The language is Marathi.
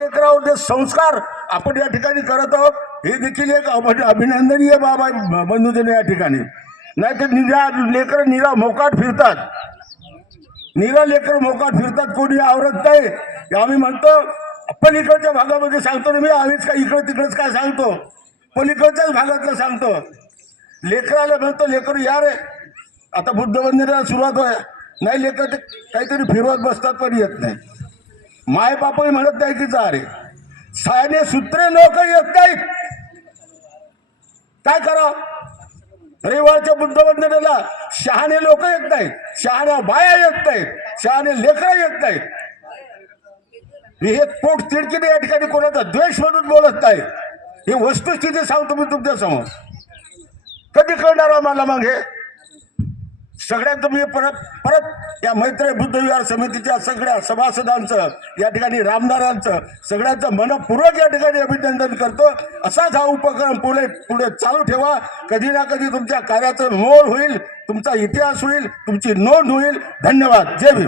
लेकरावर जे संस्कार आपण या ठिकाणी करत आहोत हे देखील एक अभिनंदनीय बाब आहे बंधूजन या ठिकाणी. नाही तर लेकर निरा मोकाट फिरतात, निरा लेकर मोकाट फिरतात, कोणी आवरत नाही. आम्ही म्हणतो पलीकडच्या भागामध्ये सांगतो ना मी, आम्हीच काय इकडे तिकडेच काय सांगतो, पलीकडच्याच भागातलं सांगतो. लेकराला म्हणतो लेकर या रे, आता बुद्ध वंदनेला सुरुवात होय नाही, लेकर ते काहीतरी फिरवत बसतात पण येत नाही. माय बापही म्हणत नाही की जा रे, सायने सूत्रे लोक येत नाहीत. काय करावं, रविवारच्या बुद्ध वंदनेला शहाणे लोक येत नाहीत, शहाण्या बाया येत नाहीत, शहाणे लेकरं येत नाहीत. हे पोट तिडकीने या ठिकाणी कोणाचा द्वेष म्हणून बोलत नाही, हे वस्तुस्थिती सांगतो मी तुमच्या समोर. कधी कळणार आम्हाला मग हे सगळ्यांचं? मी परत या मैत्री बुद्ध विहार समितीच्या सगळ्या सभासदांचं, या ठिकाणी रामदारांचं, सगळ्यांचं मनपूर्वक या ठिकाणी अभिनंदन करतो. असाच हा उपक्रम पुढे चालू ठेवा. कधी ना कधी तुमच्या कार्याचं मोल होईल, तुमचा इतिहास होईल, तुमची नोंद होईल. धन्यवाद. जय भीम.